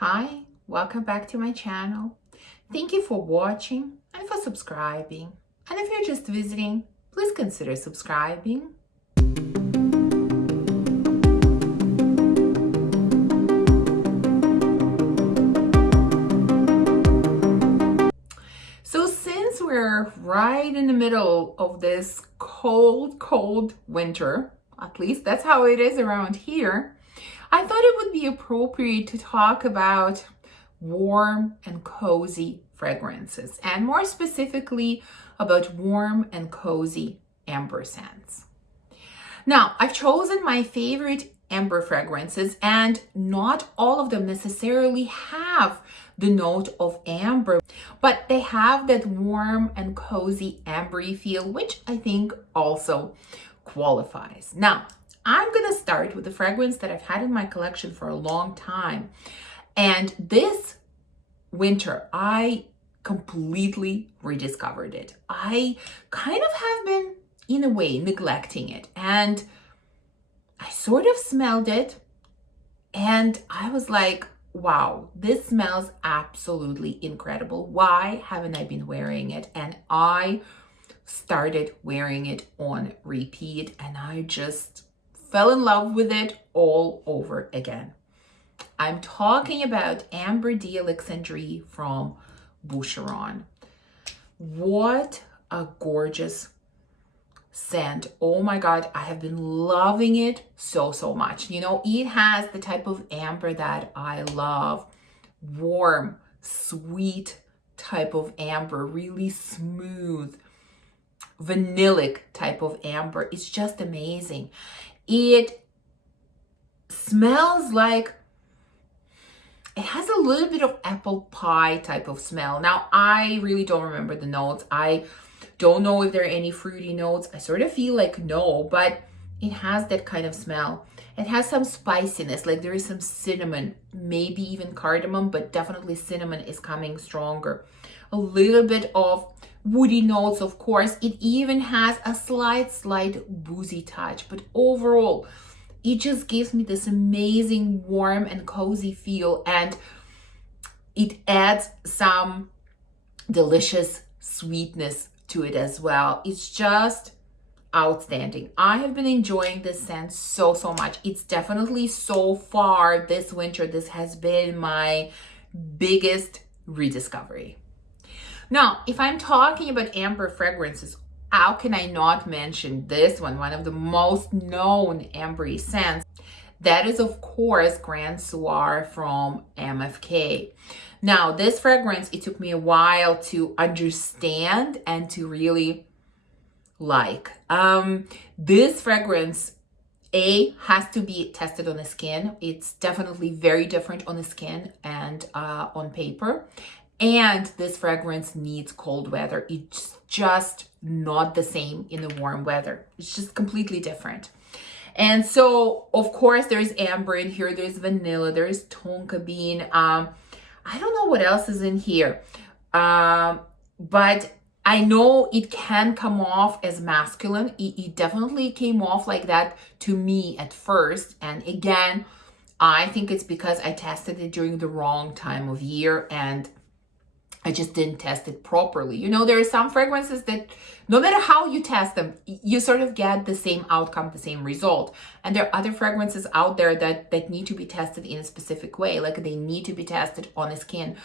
Hi, welcome back to my channel. Thank you for watching and for subscribing. And if you're just visiting, please consider subscribing. So since we're right in the middle of this cold winter, at least that's how it is around here, I thought it would be appropriate to talk about warm and cozy fragrances, and more specifically about warm and cozy amber scents. Now, I've chosen my favorite amber fragrances, and not all of them necessarily have the note of amber, but they have that warm and cozy ambery feel, which I think also qualifies. Now, I'm gonna start with the fragrance that I've had in my collection for a long time. And this winter, I completely rediscovered it. I kind of have been, in a way, neglecting it. And I sort of smelled it and I was like, wow, this smells absolutely incredible. Why haven't I been wearing it? And I started wearing it on repeat, and I just fell in love with it all over again. I'm talking about Amber d'Alexandrie from Boucheron. What a gorgeous scent. Oh my God, I have been loving it so much. You know, it has the type of amber that I love. Warm, sweet type of amber, really smooth, vanillic type of amber. It's just amazing. It smells like, it has a little bit of apple pie type of smell. Now, I really don't remember the notes. I don't know if there are any fruity notes. I sort of feel like no, but it has that kind of smell. It has some spiciness, like there is some cinnamon, maybe even cardamom, but definitely cinnamon is coming stronger. A little bit of woody notes, of course. It even has a slight boozy touch, but overall, it just gives me this amazing warm and cozy feel, and it adds some delicious sweetness to it as well. It's just outstanding. I have been enjoying this scent so much. It's definitely, so far this winter, this has been my biggest rediscovery. Now, if I'm talking about amber fragrances, how can I not mention this one of the most known ambery scents? That is, of course, Grand Soir from MFK. Now, this fragrance, it took me a while to understand and to really like. This fragrance, has to be tested on the skin. It's definitely very different on the skin and on paper. And this fragrance needs cold weather. It's just not the same in the warm weather. It's just completely different. And so, of course, there's amber in here. There's vanilla. There's tonka bean. I don't know what else is in here. But I know it can come off as masculine. It definitely came off like that to me at first. And again, I think it's because I tested it during the wrong time of year and I just didn't test it properly. You know, there are some fragrances that no matter how you test them, you sort of get the same outcome, the same result. And there are other fragrances out there that need to be tested in a specific way. Like they need to be tested on the skin.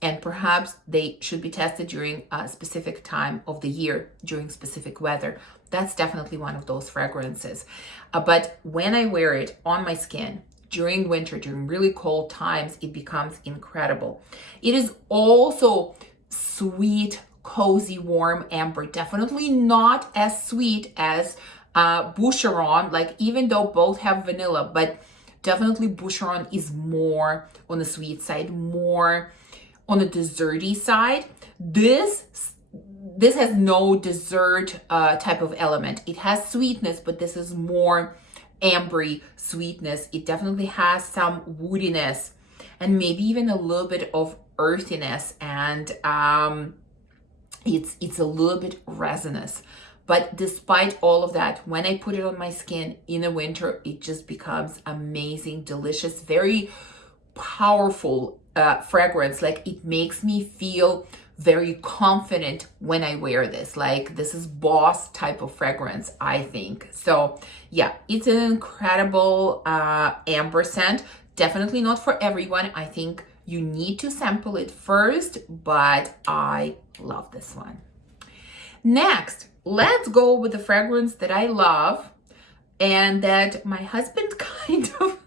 And perhaps they should be tested during a specific time of the year, during specific weather. That's definitely one of those fragrances. But when I wear it on my skin, during winter, during really cold times, it becomes incredible. It is also sweet, cozy, warm amber. Definitely not as sweet as Boucheron, like even though both have vanilla, but definitely Boucheron is more on the sweet side, more on the desserty side. This has no dessert type of element. It has sweetness, but this is more ambery sweetness. It definitely has some woodiness and maybe even a little bit of earthiness, and it's a little bit resinous. But despite all of that, when I put it on my skin in the winter, it just becomes amazing, delicious, very powerful fragrance. Like, it makes me feel very confident when I wear this. Like, this is boss type of fragrance, I think. So yeah, it's an incredible amber scent. Definitely not for everyone. I think you need to sample it first, but I love this one. Next, let's go with the fragrance that I love and that my husband kind of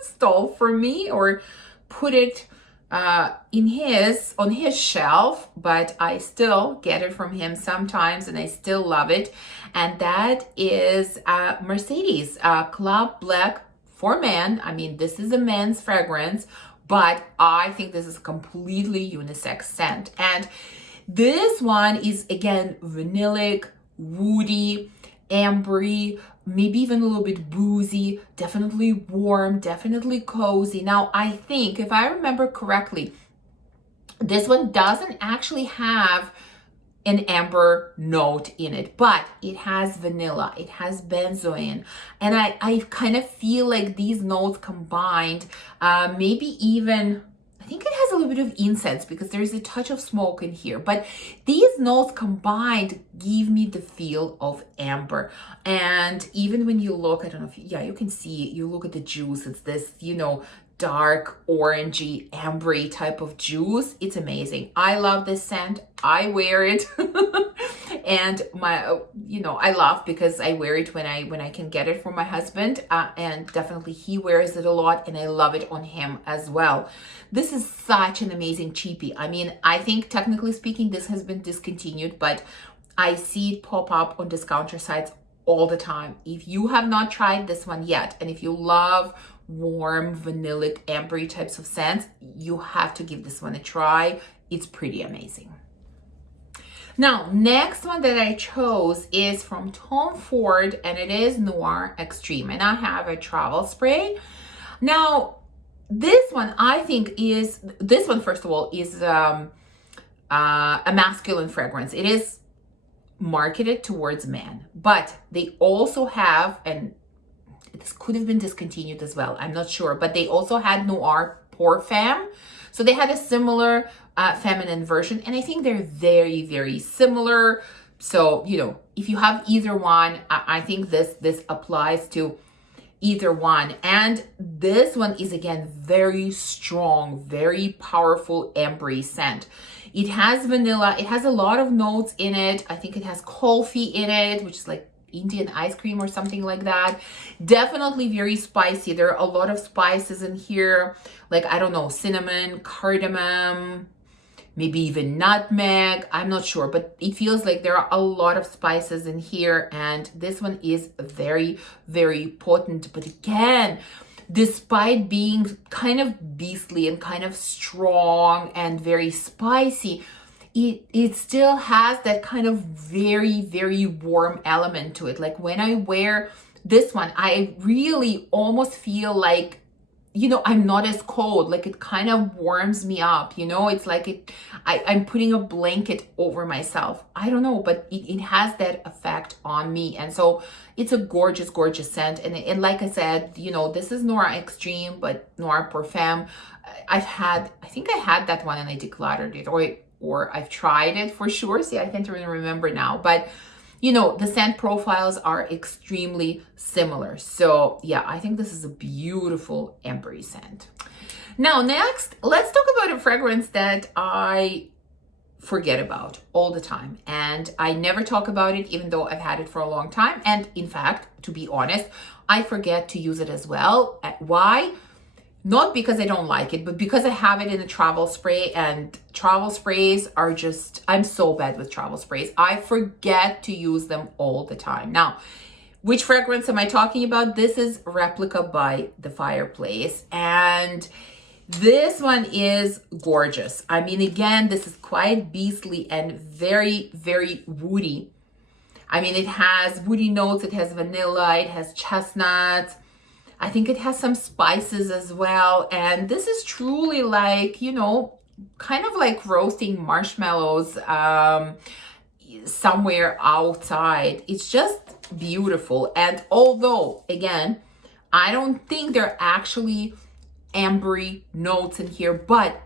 stole from me, or put it on his shelf, but I still get it from him sometimes and I still love it. And that is Mercedes Club Black for men. I mean, this is a men's fragrance, but I think this is a completely unisex scent. And this one is, again, vanillic, woody, ambery, maybe even a little bit boozy, definitely warm, definitely cozy. Now, I think, if I remember correctly, this one doesn't actually have an amber note in it, but it has vanilla, it has benzoin, and I kind of feel like these notes combined, maybe even, I think it has a little bit of incense because there's a touch of smoke in here, but these notes combined give me the feel of amber. And even when you look, I don't know if you can see, you look at the juice, it's this, dark orangey ambery type of juice. It's amazing. I love this scent. I wear it and I laugh because I wear it when I can get it from my husband, and definitely he wears it a lot, and I love it on him as well. This is such an amazing cheapie. I mean, I think technically speaking this has been discontinued, but I see it pop up on discounter sites all the time. If you have not tried this one yet, and if you love warm, vanillic, ambery types of scents, you have to give this one a try. It's pretty amazing. Now, next one that I chose is from Tom Ford, and it is Noir Extreme, and I have a travel spray. Now, this one, first of all, is a masculine fragrance. It is marketed towards men, but they also have, and this could have been discontinued as well, I'm not sure, but they also had Noir Pour Femme. So they had a similar feminine version, and I think they're very, very similar. So, if you have either one, I think this applies to either one. And this one is, again, very strong, very powerful ambery scent. It has vanilla, it has a lot of notes in it. I think it has coffee in it, which is like Indian ice cream or something like that. Definitely very spicy. There are a lot of spices in here, like, I don't know, cinnamon, cardamom, maybe even nutmeg. I'm not sure, but it feels like there are a lot of spices in here, and this one is very, very potent. But again, despite being kind of beastly and kind of strong and very spicy, it still has that kind of very, very warm element to it. Like, when I wear this one, I really almost feel like, I'm not as cold. Like, it kind of warms me up, it's like I'm putting a blanket over myself. I don't know, but it has that effect on me. And so it's a gorgeous, gorgeous scent. And like I said, this is Noir Extreme, but Noir Pour Femme, I think I had that one and I decluttered it, or I've tried it for sure. See, I can't really remember now, but the scent profiles are extremely similar. So yeah, I think this is a beautiful ambery scent. Now, next, let's talk about a fragrance that I forget about all the time. And I never talk about it, even though I've had it for a long time. And in fact, to be honest, I forget to use it as well. Why? Not because I don't like it, but because I have it in a travel spray, and travel sprays are just, I'm so bad with travel sprays. I forget to use them all the time. Now, which fragrance am I talking about? This is Replica by the Fireplace, and this one is gorgeous. I mean, again, this is quite beastly and very, very woody. I mean, it has woody notes, it has vanilla, it has chestnuts. I think it has some spices as well. And this is truly like, kind of like roasting marshmallows somewhere outside. It's just beautiful. And although, again, I don't think there are actually ambery notes in here, but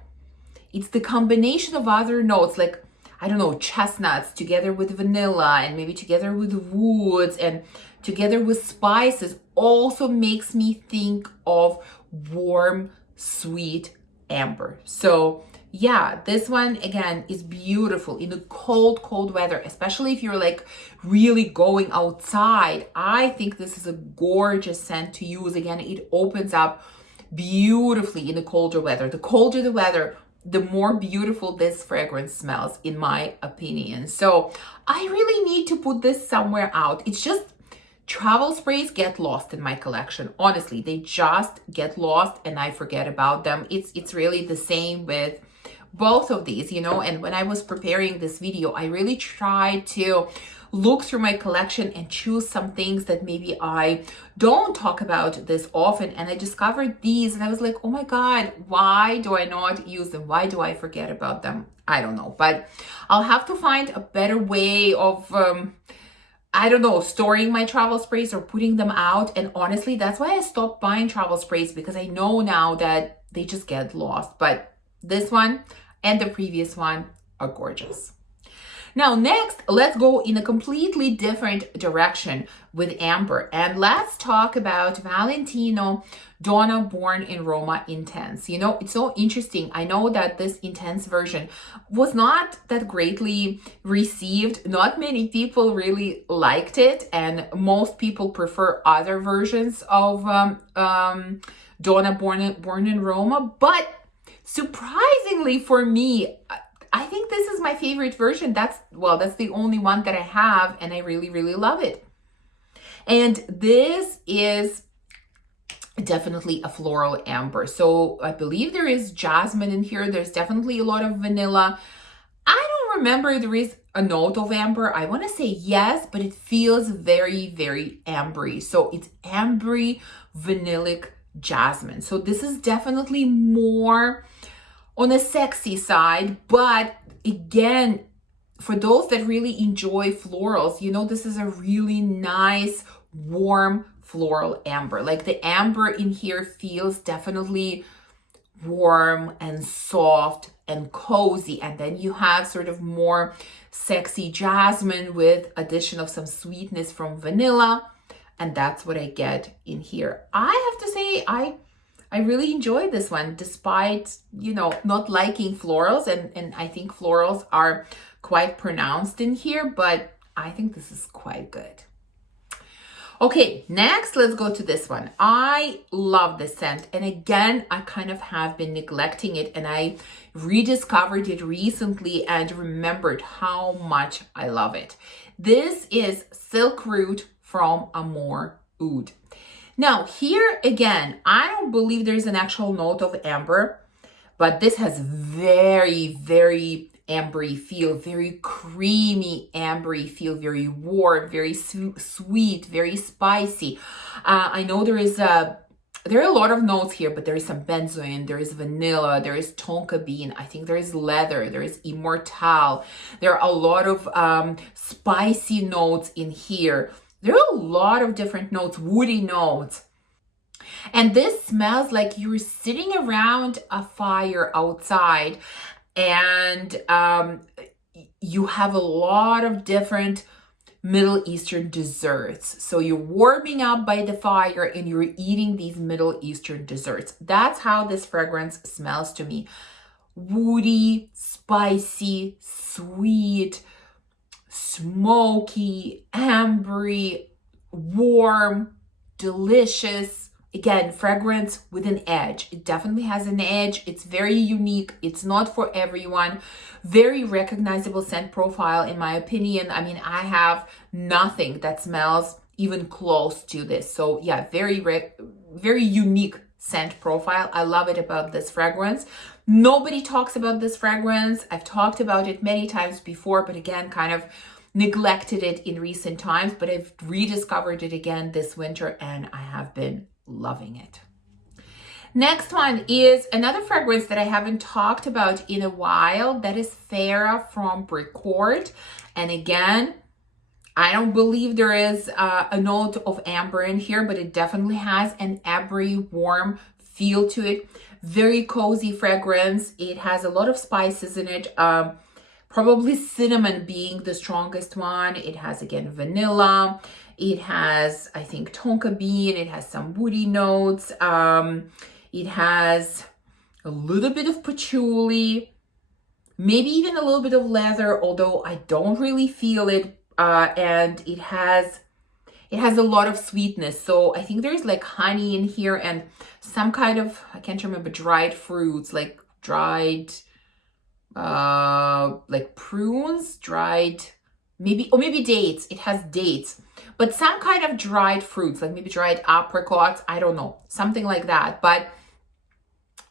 it's the combination of other notes, like, I don't know, chestnuts together with vanilla and maybe together with woods and together with spices also makes me think of warm, sweet amber. So yeah, this one again is beautiful in the cold weather, especially if you're like really going outside. I think this is a gorgeous scent to use. Again, it opens up beautifully in the colder weather. The colder the weather, the more beautiful this fragrance smells, in my opinion. So I really need to put this somewhere out. It's just travel sprays get lost in my collection. Honestly, they just get lost and I forget about them. It's really the same with both of these, you know. And when I was preparing this video, I really tried to look through my collection and choose some things that maybe I don't talk about this often. And I discovered these and I was like, oh my God, why do I not use them? Why do I forget about them? I don't know, but I'll have to find a better way of, I don't know, storing my travel sprays or putting them out. And honestly, that's why I stopped buying travel sprays, because I know now that they just get lost. But this one and the previous one are gorgeous. Now, next, let's go in a completely different direction with amber. And let's talk about Valentino Donna Born in Roma Intense. You know, it's so interesting. I know that this intense version was not that greatly received. Not many people really liked it. And most people prefer other versions of Donna Born in Roma. But surprisingly for me, I think this is my favorite version. That's the only one that I have, and I really, really love it. And this is definitely a floral amber. So I believe there is jasmine in here. There's definitely a lot of vanilla. I don't remember there is a note of amber. I want to say yes, but it feels very, very ambery. So it's ambery, vanillic jasmine. So this is definitely more on a sexy side, but again, for those that really enjoy florals, you know, this is a really nice, warm floral amber. Like the amber in here feels definitely warm and soft and cozy. And then you have sort of more sexy jasmine with addition of some sweetness from vanilla. And that's what I get in here. I have to say, I really enjoyed this one, despite, you know, not liking florals. And I think florals are quite pronounced in here, but I think this is quite good. Okay, next, let's go to this one. I love this scent. And again, I kind of have been neglecting it, and I rediscovered it recently and remembered how much I love it. This is Silk Root from Amor Oud. Now, here again, I don't believe there's an actual note of amber, but this has very, very ambery feel, very creamy ambery feel, very warm, very sweet, very spicy. I know there are a lot of notes here, but there is some benzoin, there is vanilla, there is tonka bean, I think there is leather, there is immortelle. There are a lot of spicy notes in here. There are a lot of different notes, woody notes. And this smells like you're sitting around a fire outside, and you have a lot of different Middle Eastern desserts. So you're warming up by the fire and you're eating these Middle Eastern desserts. That's how this fragrance smells to me. Woody, spicy, sweet, smoky, ambery, warm, delicious. Again, fragrance with an edge. It definitely has an edge. It's very unique. It's not for everyone. Very recognizable scent profile, in my opinion. I mean, I have nothing that smells even close to this. So yeah, very unique scent profile. I love it about this fragrance. Nobody talks about this fragrance. I've talked about it many times before, but again, kind of neglected it in recent times, but I've rediscovered it again this winter and I have been loving it. Next one is another fragrance that I haven't talked about in a while. That is Farah from Bricourt. And again, I don't believe there is a note of amber in here, but it definitely has an ambery, warm feel to it. Very cozy fragrance. It has a lot of spices in it. Probably cinnamon being the strongest one. It has, again, vanilla. It has, I think, tonka bean. It has some woody notes. It has a little bit of patchouli, maybe even a little bit of leather, although I don't really feel it. And it has a lot of sweetness. So I think there's like honey in here and some kind of, I can't remember, dried fruits, like dried, like prunes, dried, maybe dates. It has dates, but some kind of dried fruits, like maybe dried apricots. I don't know, something like that. But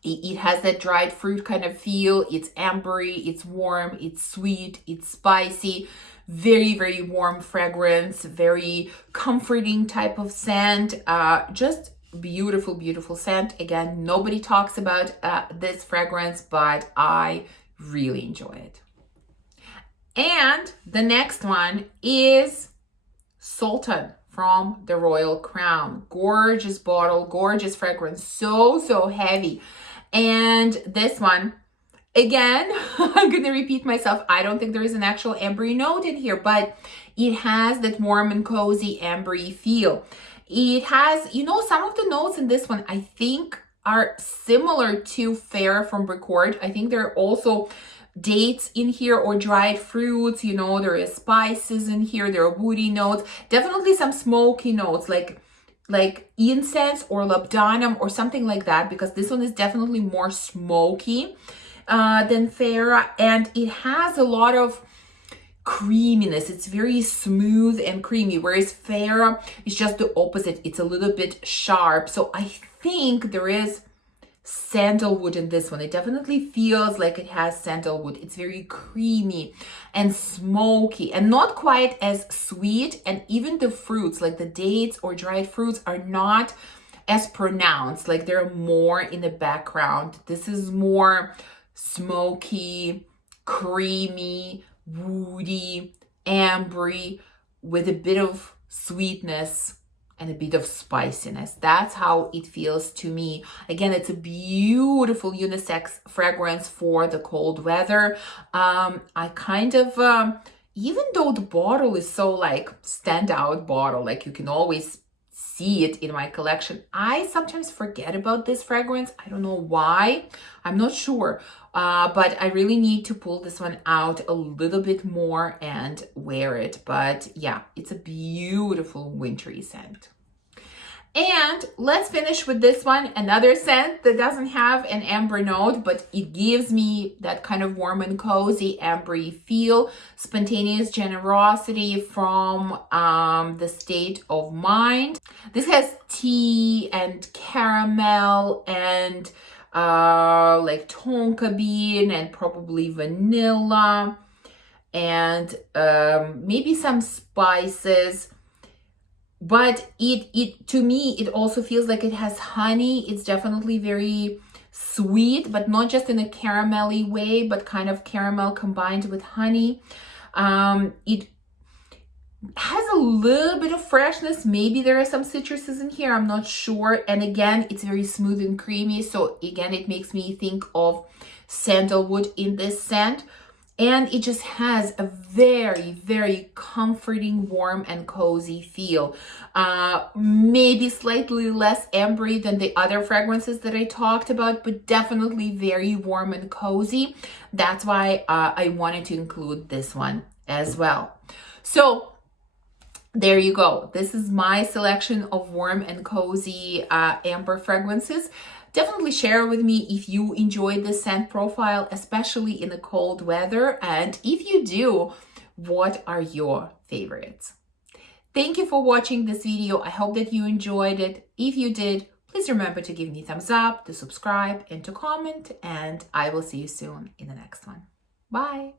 it has that dried fruit kind of feel. It's ambery, it's warm, it's sweet, it's spicy. Very, very warm fragrance, very comforting type of scent. Just beautiful, beautiful scent. Again, nobody talks about this fragrance, but I really enjoy it. And the next one is Sultan from the Royal Crown. Gorgeous bottle, gorgeous fragrance, so heavy. And this one, again, I'm going to repeat myself. I don't think there is an actual ambery note in here, but it has that warm and cozy ambery feel. It has, you know, some of the notes in this one, I think, are similar to Farah from Record. I think there are also dates in here or dried fruits. You know, there is spices in here. There are woody notes. Definitely some smoky notes, like incense or labdanum or something like that, because this one is definitely more smoky than Farah, and it has a lot of creaminess. It's very smooth and creamy, whereas Farah is just the opposite. It's a little bit sharp. So I think there is sandalwood in this one. It definitely feels like it has sandalwood. It's very creamy and smoky and not quite as sweet. And even the fruits, like the dates or dried fruits, are not as pronounced. Like they're more in the background. This is more smoky, creamy, woody, ambery, with a bit of sweetness and a bit of spiciness. That's how it feels to me. Again, it's a beautiful unisex fragrance for the cold weather. I kind of, even though the bottle is so like standout bottle, like you can always see it in my collection, I sometimes forget about this fragrance. I don't know why. I'm not sure. But I really need to pull this one out a little bit more and wear it. But yeah, it's a beautiful wintry scent. And let's finish with this one, another scent that doesn't have an amber note, but it gives me that kind of warm and cozy ambery feel. Spontaneous Generosity from the State of Mind. This has tea and caramel and like tonka bean and probably vanilla and maybe some spices. But it to me, it also feels like it has honey. It's definitely very sweet, but not just in a caramelly way, but kind of caramel combined with honey. It has a little bit of freshness. Maybe there are some citruses in here. I'm not sure. And again, it's very smooth and creamy. So again, it makes me think of sandalwood in this scent. And it just has a very, very comforting, warm and cozy feel. Maybe slightly less ambery than the other fragrances that I talked about, but definitely very warm and cozy. That's why I wanted to include this one as well. So there you go. This is my selection of warm and cozy amber fragrances. Definitely share with me if you enjoyed this scent profile, especially in the cold weather. And if you do, what are your favorites? Thank you for watching this video. I hope that you enjoyed it. If you did, please remember to give me a thumbs up, to subscribe, and to comment. And I will see you soon in the next one. Bye.